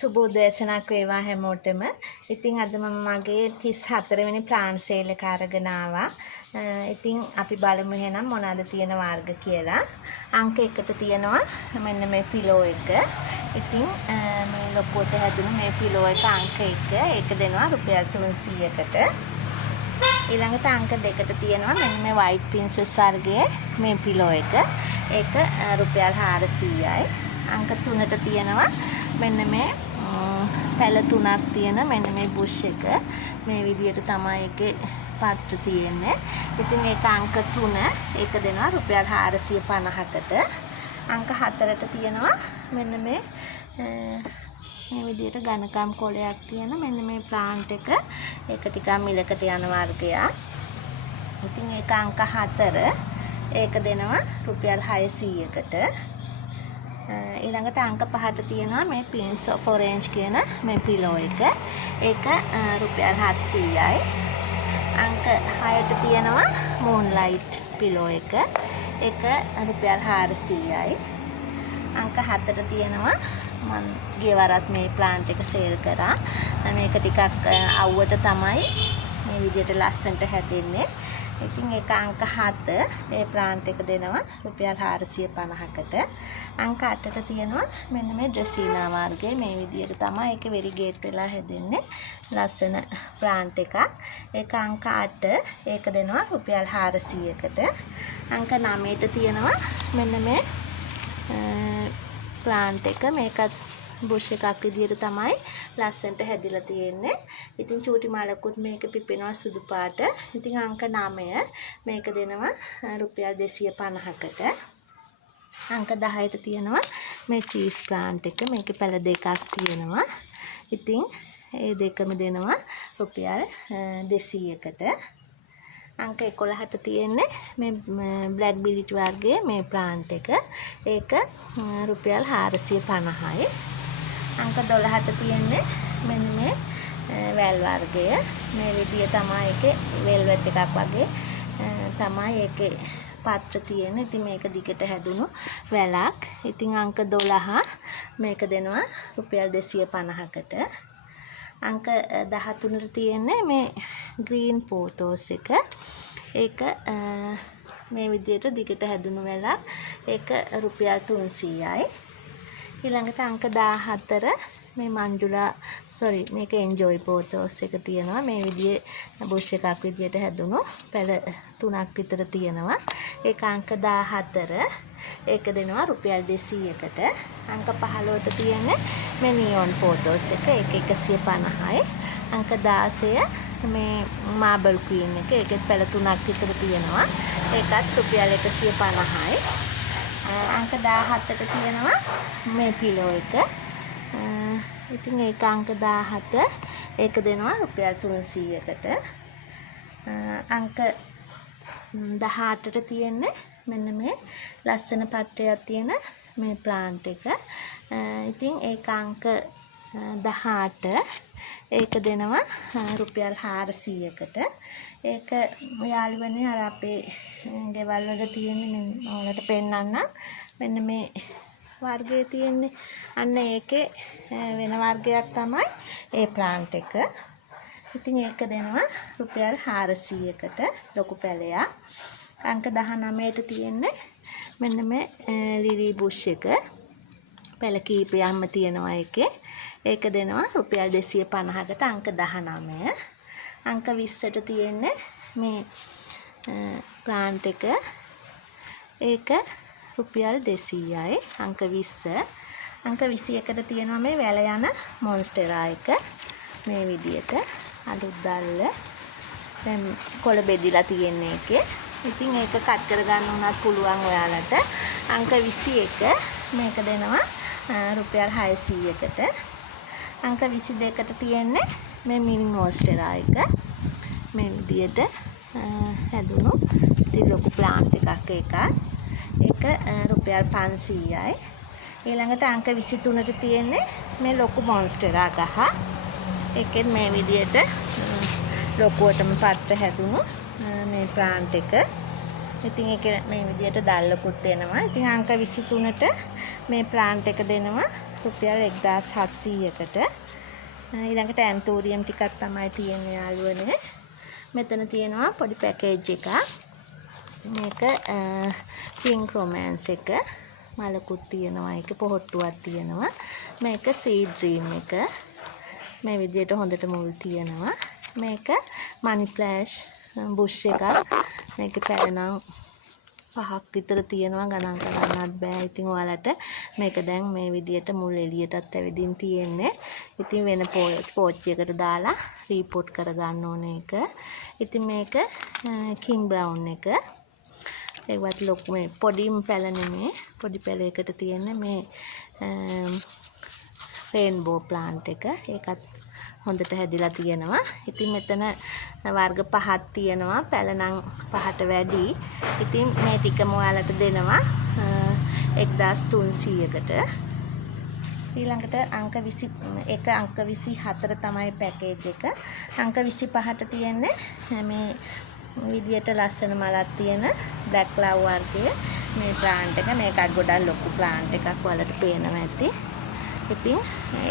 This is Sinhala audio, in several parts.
සුබෝදේශනක් වේවා හැමෝටම. ඉතින් අද මම මගේ 34 වෙනි ප්ලාන්ට් සේල් එක අරගෙන ආවා. ඉතින් අපි බලමු එහෙනම් මොනවද තියෙන වර්ග කියලා. අංක 1ට තියෙනවා මෙන්න මේ පිලෝ එක. ඉතින් මේ ලොකුවට හැදුණු මේ පිලෝ එක අංක 1. ඒක දෙනවා රුපියල් 300කට. ඊළඟට අංක 2ට තියෙනවා මෙන්න මේ white princess වර්ගයේ මේ පිලෝ එක. ඒක රුපියල් 400යි. අංක 3ට තියෙනවා මෙන්න මේ පැල 3ක් තියෙන මෙන්න මේ බුෂ් එක. මේ විදියට තමයි ඒකේ පාත්‍ර තියෙන්නේ. ඉතින් ඒක අංක 3. ඒක දෙනවා රුපියල් 450කට. අංක 4ට තියෙනවා මෙන්න මේ විදියට ඝනකම් කොලයක් තියෙන මෙන්න මේ ප්ලාන්ට් එක. ඒක ටිකක් මිලකට යන වර්ගයක්. ඉතින් ඒක අංක 4. ඒක දෙනවා රුපියල් 600කට. ඊළඟට අංක 5ට තියෙනවා මේ Prince of Orange කියන මේ පිලෝ එක. ඒක රුපියල් 700යි. අංක 6ට තියෙනවා Moonlight පිලෝ එක. ඒක රුපියල් 400යි. අංක 7ට තියෙනවා මම ගිය වරත් මේ ප්ලාන්ට් එක සේල් කරා. මේක ටිකක් අවුවට තමයි මේ විදිහට ලස්සනට හැදෙන්නේ. ඉතින් ඒක අංක 7 ඒ ප්ලාන්ට් එක දෙනවා රුපියල් 450කට. අංක 8ට තියෙනවා මෙන්න මේ ඩ්‍රෙසිනා වර්ගයේ මේ විදිහට තමයි ඒක වෙරිගේට් වෙලා හැදෙන්නේ. ලස්සන ප්ලාන්ට් එකක්. ඒක අංක 8 ඒක දෙනවා රුපියල් 400කට. අංක 9ට තියෙනවා මෙන්න මේ ප්ලාන්ට් එක. මේකත් බුෂ් එකක් විදිහට තමයි ලස්සනට හැදිලා තියෙන්නේ. ඉතින් චූටි මලකුත් මේක පිපෙනවා සුදු පාට. ඉතින් අංක 9 මේක දෙනවා රුපියල් 250කට. අංක 10ට තියෙනවා මේ චීස් ප්ලාන්ට් එක. මේකේ පැල දෙකක් තියෙනවා. ඉතින් ඒ දෙකම දෙනවා රුපියල් 200කට. අංක 11ට තියෙන්නේ මේ බ්ලැක් බිලිට් වර්ගයේ මේ ප්ලාන්ට් එක. ඒක රුපියල් 450යි. අංක 12ට තියෙන්නේ මෙන්න මේ වැල් වර්ගය. මේ විදිය තමයි ඒකේ වෙල්වෙට් එකක් වගේ තමයි ඒකේ පාත්‍ර තියෙන්නේ. ඉතින් මේක දිගට හැදුණු වැලක්. ඉතින් අංක 12 මේක දෙනවා රුපියල් 250කට. අංක 13ට තියෙන්නේ මේ ග්‍රීන් පෝතෝස් එක. ඒක මේ විදියට දිගට හැදුණු වැලක්. ඒක රුපියල් 300යි. ඊළඟට අංක 14 මේ මංජුලා මේක එන්ජොයි පෝතෝස් එක තියෙනවා. මේ විදිහේ බුෂ් එකක් විදියට හැදුණු පැල 3ක් විතර තියෙනවා. ඒක අංක 14. ඒක දෙනවා රුපියල් 200කට. අංක 15ට තියෙන්නේ මේ නියොන් පෝතෝස් එක. ඒක 150යි. අංක 16 මේ මාබල් ක්වීන් එක. ඒකෙත් පැල 3ක් විතර තියෙනවා. ඒකත් රුපියල් 150යි. අංක 17ට තියෙනවා මේ පිලෝ එක. ඉතින් ඒක අංක 17 ඒක දෙනවා රුපියල් 300කට. අංක 18ට තියෙන්නේ මෙන්න මේ ලස්සන පත්‍රයක් තියෙන මේ ප්ලාන්ට් එක. ඉතින් ඒක අංක 18 ඒක දෙනවා රුපියල් 400කට. ඒක යාළුවනේ අර අපේ ගෙවල් වල තියෙන්නේ ඔයාලට පෙන්නන්න. මෙන්න මේ වර්ගයේ තියෙන්නේ අන්න ඒකේ වෙන වර්ගයක් තමයි ඒ ප්ලාන්ට් එක. ඉතින් ඒක දෙනවා රුපියල් 400කට ලොකු පැලයක්. අංක 19ට තියෙන්නේ මෙන්න මේ ලිලි බුෂ් එක. පැල කීපයක්ම තියෙනවා ඒකේ. ඒක දෙනවා රුපියල් 250කට අංක 19. අංක 20ට තියෙන්නේ මේ ප්ලාන්ට් එක. ඒක රුපියල් 200යි. අංක 20. අංක 21ට තියෙනවා මේ වැල යන මොන්ස්ටරා එක. මේ විදියට අලුත් දැල්ල දැන් කොළ බෙදිලා තියෙන්නේ ඒකේ. ඉතින් ඒක කට් කරගන්න උනත් පුළුවන් ඔයාලට. අංක 21 මේක දෙනවා රුපියල් 600කට. අංක 22ට තියෙන්නේ මේ මිනි මොන්ස්ටරා එක. මේ විදියට හැදුණු ඉතින් ලොකු ප්ලාන්ට් එකක් ඒකත්. ඒක රුපියල් 500යි. ඊළඟට අංක 23ට තියෙන්නේ මේ ලොකු මොන්ස්ටරා ගහ. ඒකෙත් මේ විදියට ලොකුවටම පත්‍ර හැදුණු මේ ප්ලාන්ට් එක. ඉතින් ඒක මේ විදියට දැල්ලකුත් එනවා. ඉතින් අංක 23ට මේ ප්ලාන්ට් එක දෙනවා රුපියල් 1700කට. ඊළඟට ඇන්තෝරියම් ටිකක් තමයි තියෙන්නේ යාළුවනේ. මෙතන තියෙනවා පොඩි පැකේජ් එකක්. මේක පින්ක් රොමෑන්ස් එක. මලකුත් තියෙනවා, ඒක පොහොට්ටුවක් තියෙනවා. මේක ස්වීට් ඩ්‍රීම් එක. මේ විදිහට හොඳට මුල් තියෙනවා. මේක මනි ෆ්ලෑෂ් බුෂ් එකක්. මේක පැලනම් 5ක් විතර තියෙනවා, ගණන් කරන්නත් බෑ. ඉතින් ඔයාලට මේක දැන් මේ විදිහට මුල් එළියටත් ඇවිදින් තියෙන්නේ. ඉතින් වෙන පෝච්චියකට දාලා රීපෝට් කරගන්න ඕනේ ඒක. ඉතින් මේක කිම් බ්‍රවුන් එක. ඒවත් ලොකු මේ පොඩිම පැල නෙමේ. පොඩි පැලයකට තියෙන මේ රේන්බෝ ප්ලාන්ට් එක. ඒකත් හොඳට හැදිලා තියෙනවා. ඉතින් මෙතන වර්ග 5ක් තියෙනවා. පැල නම් 5ට වැඩි. ඉතින් මේ ටිකම ඔයාලට දෙනවා 1300කට. ඊළඟට අංක 21 අංක 24 තමයි පැකේජ් එක. අංක 25ට තියෙන්නේ මේ විදියට ලස්සන මලක් තියෙන බ්ලැක් ලව් වර්ගයේ මේ ප්ලාන්ට් එක. මේකත් ගොඩක් ලොකු ප්ලාන්ට් එකක් ඔයාලට පේනවා ඇති. ඉතින්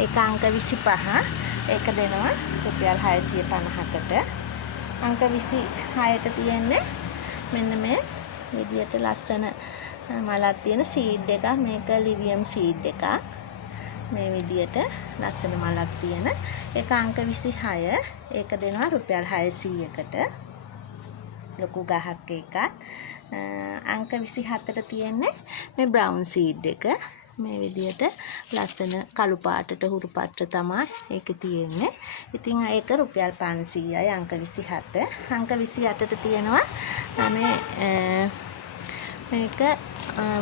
ඒක අංක 25. ඒක දෙනවා රුපියල් 650කට. අංක 26ට තියෙන්නේ මෙන්න මේ විදියට ලස්සන මලක් තියෙන සීඩ් එකක්. මේක ලිවියම් සීඩ් එකක්. මේ විදියට ලස්සන මලක් තියෙන. ඒක අංක 26. ඒක දෙනවා රුපියල් 600කට. ලොකු ගහක් එකක්. අංක 27ට තියෙන්නේ මේ බ්‍රවුන් සීඩ් එක. මේ විදියට ලස්සන කළු පාටට හුරු පාට තමයි ඒකේ තියෙන්නේ. ඉතින් ඒක රුපියල් 500යි අංක 27. අංක 28ට තියෙනවා මේක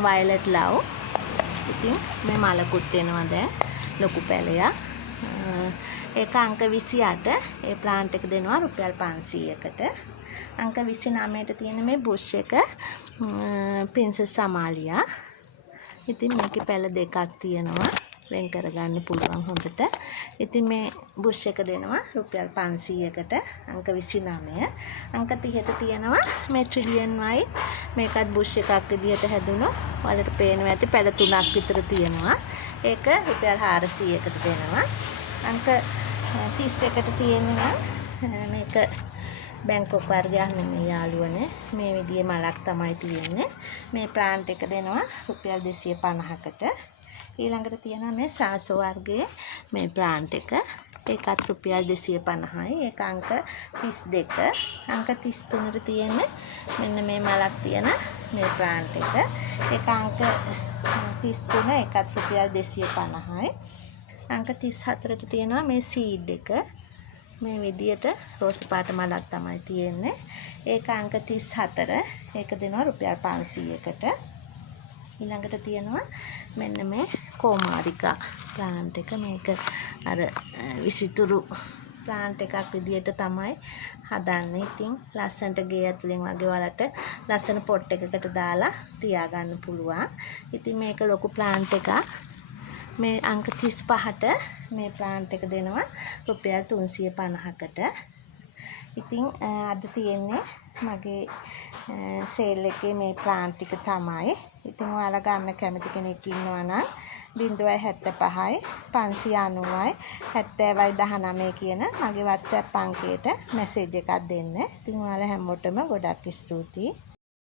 වයලට් ලව්. ඉතින් මේ මලකුත් එනවා දැන් ලොකු පැලයක්. ඒක අංක 28. ඒ ප්ලාන්ට් එක දෙනවා රුපියල් 500කට. අංක 29ට තියෙන මේ බුෂ් එක ප්‍රින්සස් සමාලියා. ඉතින් මේකේ පැල දෙකක් තියෙනවා, වෙන් කරගන්න පුළුවන් හොඳට. ඉතින් මේ බුෂ් එක දෙනවා රුපියල් 500කට අංක 29. අංක 30ට තියෙනවා මේ ට්‍රිලියන් වයිට්. මේකත් බුෂ් එකක් විදියට හැදුණා. ඔයාලට පේනවා ඇති පැල 3ක් විතර තියෙනවා. ඒක රුපියල් 400කට දෙනවා. අංක 31ට තියෙනවා මේක බැංකොක් වර්ගයක් නෙමෙයි යාළුවනේ. මේ විදිහේ මලක් තමයි තියෙන්නේ. මේ ප්ලාන්ට් එක දෙනවා රුපියල් 250කට. ඊළඟට තියෙනවා මේ සාසෝ වර්ගයේ මේ ප්ලාන්ට් එක. ඒකත් රුපියල් 250යි. ඒක අංක 32. අංක 33ට තියෙන්නේ මෙන්න මේ මලක් තියෙන මේ ප්ලාන්ට් එක. ඒක අංක 33. ඒකත් රුපියල් 250යි. අංක 34ට තියෙනවා මේ සීඩ් එක. මේ විදියට රෝස් පාට මලක් තමයි තියෙන්නේ. ඒක අංක 34. ඒක දෙනවා රුපියල් 500කට. ඊළඟට තියෙනවා මෙන්න මේ කොමාරිකා ප්ලාන්ට් එක. මේක අර විසිතුරු ප්ලාන්ට් එකක් විදියට තමයි හදන්නේ. ඉතින් ලස්සනට ගේ ඇතුලෙන් වගේ වලට ලස්සන පොට් එකකට දාලා තියාගන්න පුළුවන්. ඉතින් මේක ලොකු ප්ලාන්ට් එකක්. මේ අංක 35ට මේ ප්ලාන්ට් එක දෙනවා රුපියල් 350කට. ඉතින් අද තියෙන්නේ මගේ සේල් එකේ මේ ප්ලාන්ට් ටික තමයි. ඉතින් ඔයාලා ගන්න කැමති කෙනෙක් ඉන්නවා නම් 075යි 590යි 7019 කියන මගේ WhatsApp අංකයට මැසේජ් එකක් දෙන්න. ඉතින් ඔයාලා හැමෝටම ගොඩක් ස්තුතියි.